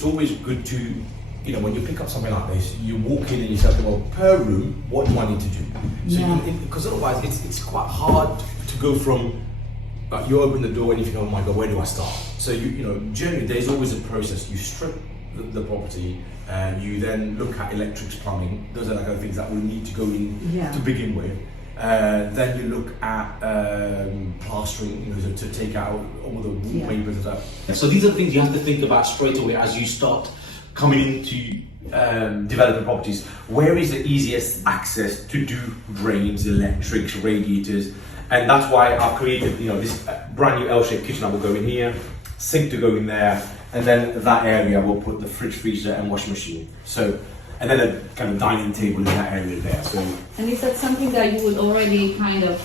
it's always good to, you know, when you pick up something like this, you walk in and you say, well, per room, what do I need to do? So because otherwise it's quite hard to go from, you open the door and you think, oh my God, where do I start? So you know, generally there's always a process. You strip the property, and you then look at electrics, plumbing. Those are the kind of things that will need to go in to begin with. Then you look at plastering, you know, to take out all the wallpapers and stuff. So these are the things you have to think about straight away as you start coming into developing properties. Where is the easiest access to do drains, electrics, radiators? And that's why I've created, you know, this brand new L-shaped kitchen that will go in here, sink to go in there, and then that area will put the fridge, freezer, and washing machine. So, and then a kind of dining table in that area there. So, and is that something that you would already kind of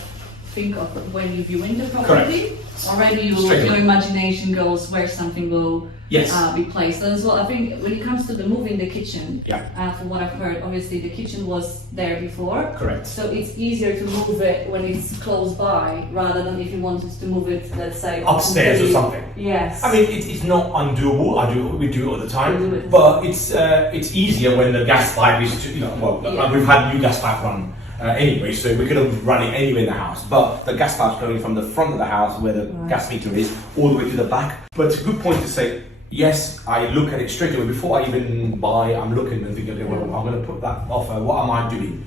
think of when you view into property? Correct. Already your imagination goes where something will be placed. And as well, I think when it comes to the moving the kitchen, from what I've heard, obviously the kitchen was there before. Correct. So it's easier to move it when it's close by rather than if you wanted to move it, let's say, upstairs or something. Yes. I mean, it's not undoable. We do it all the time. But it's easier when the gas pipe is, you know, well, we've had new gas pipe run. Anyway, so we could have run it anywhere in the house, but the gas pipe's going from the front of the house where the gas meter is all the way to the back. But it's a good point to say, yes, I look at it straight away before I even buy. I'm looking and thinking, okay, well, I'm going to put that offer. What am I doing?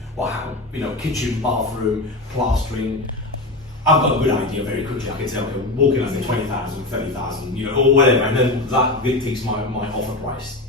You know, kitchen, bathroom, plastering. I've got a good idea very quickly. I can say, okay, walking under 20,000, 30,000, you know, or whatever, and then that dictates my offer price.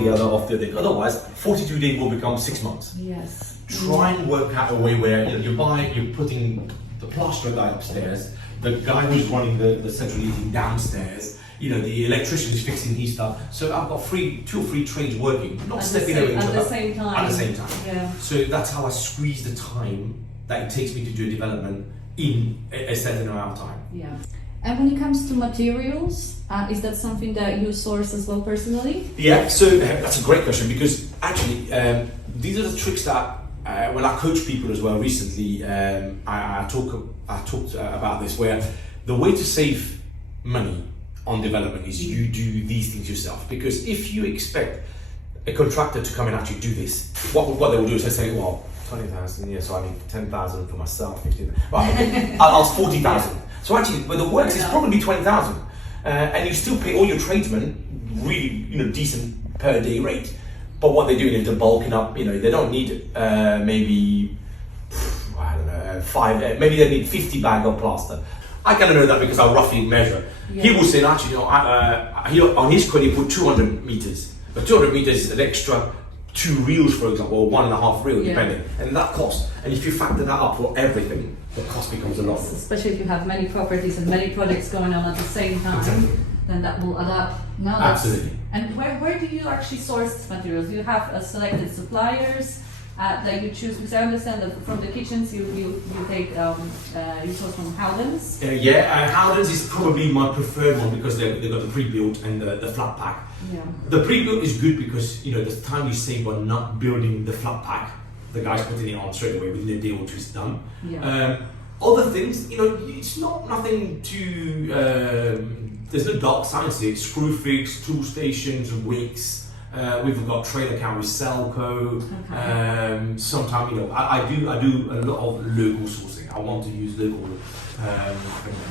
The other, otherwise 42 days will become 6 months. Yes. Try and work out a way where, you know, you're putting the plasterer guy upstairs, the guy who's running the central heating downstairs, you know, the electrician is fixing his stuff. So I've got 2 or 3 trades working, not stepping over each other. At the same time. At the same time. Yeah. So that's how I squeeze the time that it takes me to do a development in a certain amount of time. Yeah. And when it comes to materials, is that something that you source as well personally? Yeah, so that's a great question, because actually these are the tricks that when I coach people as well recently, I talked about this, where the way to save money on development is you do these things yourself. Because if you expect a contractor to come and actually do this, what they will do is they say, well, 20,000, yeah, so I need 10,000 for myself, 15,000. Well, I'll ask 40,000. So actually, where the works is probably 20,000, and you still pay all your tradesmen really, you know, decent per day rate. But what they're doing is they're bulking up. You know, they don't need maybe I don't know 5. Maybe they need 50 bag of plaster. I kind of know that because I roughly measure. Yeah. He will say, actually, you know, on his quote he put 200 meters, but 200 meters is an extra 2 reels, for example, or 1.5 reel, depending, and that costs. And if you factor that up for everything, the cost becomes a lot. Especially if you have many properties and many projects going on at the same time, then that will add up. No, absolutely. And where do you actually source materials? Do you have selected suppliers that you choose? Because I understand that from the kitchens you take you source from Howdens. Howdens is probably my preferred one because they've got the pre-built and the flat pack. Yeah. The pre-built is good because, you know, the time you save on not building the flat pack, the guy's putting it on straight away within a day or two, it's done. Yeah. Other things, you know, it's nothing to. There's no dark science here. Screw fix, tool stations, wigs. We've got trailer count with Selco. Okay. Sometimes, you know, I do a lot of local sourcing. I want to use local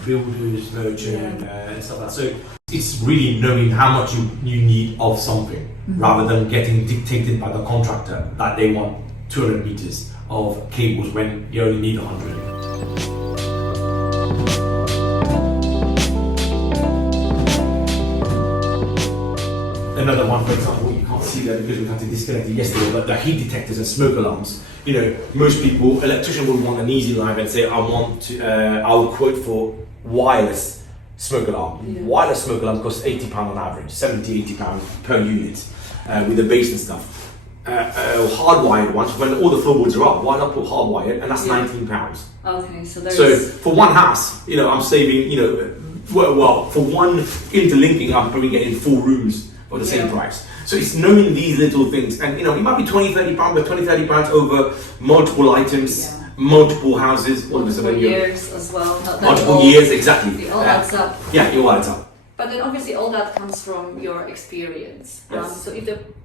builders, merchant, and stuff like that. So it's really knowing how much you need of something, rather than getting dictated by the contractor that they want 200 meters of cables when you only need 100. Another one, for example, you can't see that because we had to disconnect it yesterday, but the heat detectors and smoke alarms. You know, most people, electrician would want an easy line and say, I will quote for wireless smoke alarm. Yeah. Wireless smoke alarm costs £80 on average, £70–80 per unit, with the base and stuff. Hardwired ones, when all the floorboards are up, why not put hardwired, and that's £19. Okay, so for one house, you know, I'm saving, you know, well, for one interlinking, I'm probably getting 4 rooms for the same price. So it's knowing these little things, and you know, it might be £20–30, but £20–30 over multiple items, multiple houses, all of a multiple sudden years as well. Not that multiple all- years, exactly. It all adds up. Yeah, it all adds up. But then obviously all that comes from your experience. Yes. So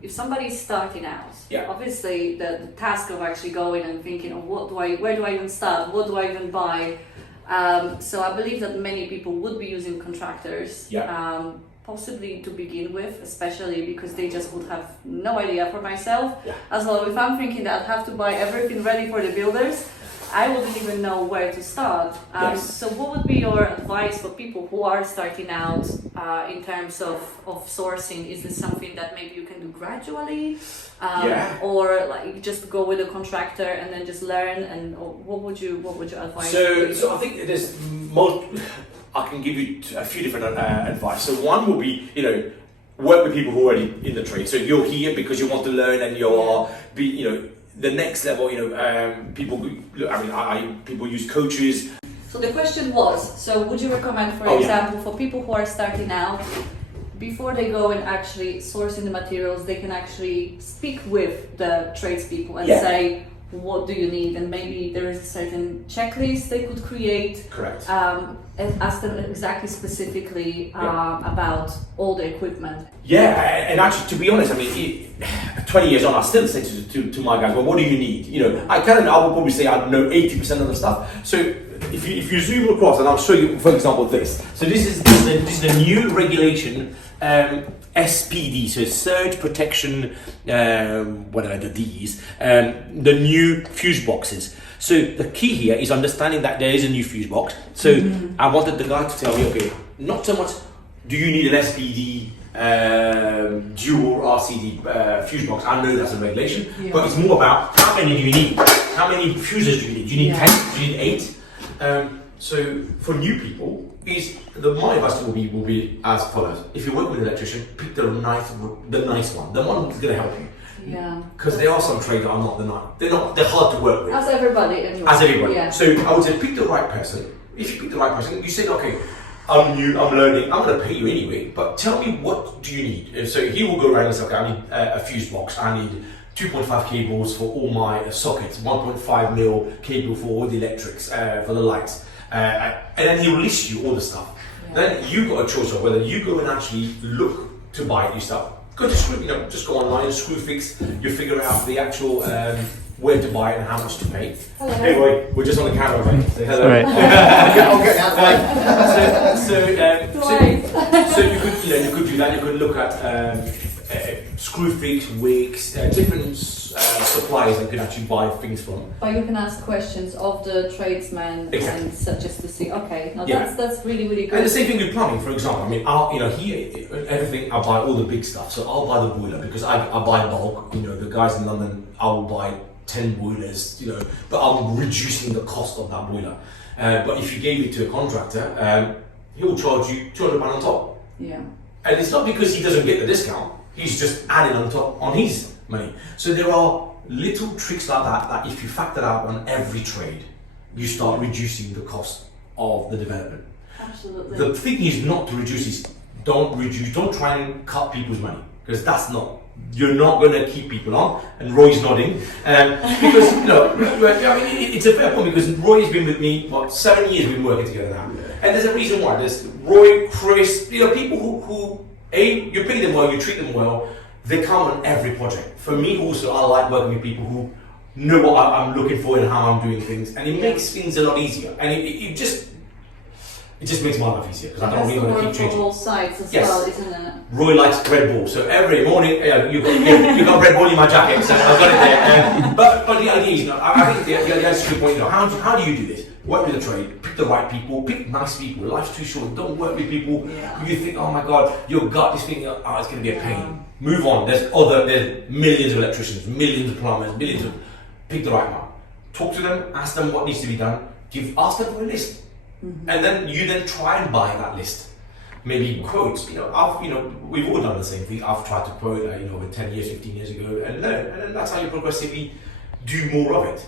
if somebody's starting out, Yeah. obviously the task of actually going and thinking, oh, where do I even start? What do I even buy? So I believe that many people would be using contractors, Yeah. possibly to begin with, especially because they just would have no idea. For myself, Yeah. as well, if I'm thinking that I have to buy everything ready for the builders, I wouldn't even know where to start. Yes. So what would be your advice for people who are starting out in terms of sourcing? Is this something that maybe you can do gradually? Yeah. Or like just go with a contractor and then just learn? And or what would you advise? So I think there's I can give you a few different advice. So one will be, work with people who are already in the trade. So you're here because you want to learn, and you're the next level. People. People use coaches. So the question was, so would you recommend, for example, for people who are starting out, before they go and actually sourcing the materials, they can actually speak with the tradespeople and say, what do you need? And maybe there is a certain checklist they could create. Correct. And ask them exactly specifically about all the equipment. Yeah, and actually, to be honest, 20 years on, I still say to my guys, well, what do you need? I will probably say I know 80% of the stuff. So if you zoom across, and I'll show you, for example, this. So this is the new regulation, SPD, so surge protection, whatever the D's, the new fuse boxes. So the key here is understanding that there is a new fuse box. So I wanted the guy to tell me, okay, not so much do you need an SPD dual RCD fuse box. I know that's a regulation, but it's more about how many do you need? How many fuses do you need? Do you need 10? Do you need 8? So for new people, my advice will be as follows: if you work with an electrician, pick the nice one, the one who's going to help you. Yeah. Because there are some trades that are not the nice. They're hard to work with. As everybody. Anyway. As everybody. Yeah. So I would say pick the right person. If you pick the right person, you say, okay, I'm new, I'm learning, I'm going to pay you anyway, but tell me, what do you need? And so he will go around and say, okay, I need a fuse box, I need 2.5 cables for all my sockets, 1.5 mil cable for all the electrics, for the lights. And then he'll list you all the stuff. Yeah. Then you've got a choice of whether you go and actually look to buy new stuff. Go to Screw, just go online, Screwfix, you figure out the actual where to buy it and how much to pay. Hello. Anyway, we're just on the camera, mate. Say hello. Right. I'll get that. So you could do that. You could look at Screwfix, Wix, different suppliers that you can actually buy things from. But you can ask questions of the tradesmen and just to see. Okay, now that's really really good. And the same thing with plumbing, for example. Here everything I buy all the big stuff. So I'll buy the boiler because I buy bulk. The guys in London, I will buy 10 boilers. But I'm reducing the cost of that boiler. But if you gave it to a contractor, he will charge you £200 on top. Yeah. And it's not because he doesn't get the discount. He's just adding on top on his money. So there are little tricks like that if you factor out on every trade, you start reducing the cost of the development. Absolutely. The thing is not to reduce don't try and cut people's money, because you're not going to keep people on. And Roy's nodding, because it's a fair point, because Roy has been with me 7 years. We've been working together now, and there's a reason why. There's Roy, Chris, people who you pay them well, you treat them well. They come on every project. For me also, I like working with people who know what I'm looking for and how I'm doing things, and it makes things a lot easier. And it just makes my life easier, because I don't really want to keep changing. All sides as well, isn't it? Roy likes Red Bull, so every morning you got Red Bull in my jacket, so I've got it there. But the idea is, I think the idea is a good point. How do you do this? Work with the trade, pick the right people, pick nice people. Life's too short. Don't work with people who you think, oh my God, your gut is thinking, it's going to be a pain. Move on. There's millions of electricians, millions of plumbers, pick the right one. Talk to them, ask them what needs to be done. Ask them for a list, and then you try and buy that list. Maybe quotes. We've all done the same thing. I've tried to quote, over 10 years, 15 years ago, and learn, and then that's how you progressively do more of it.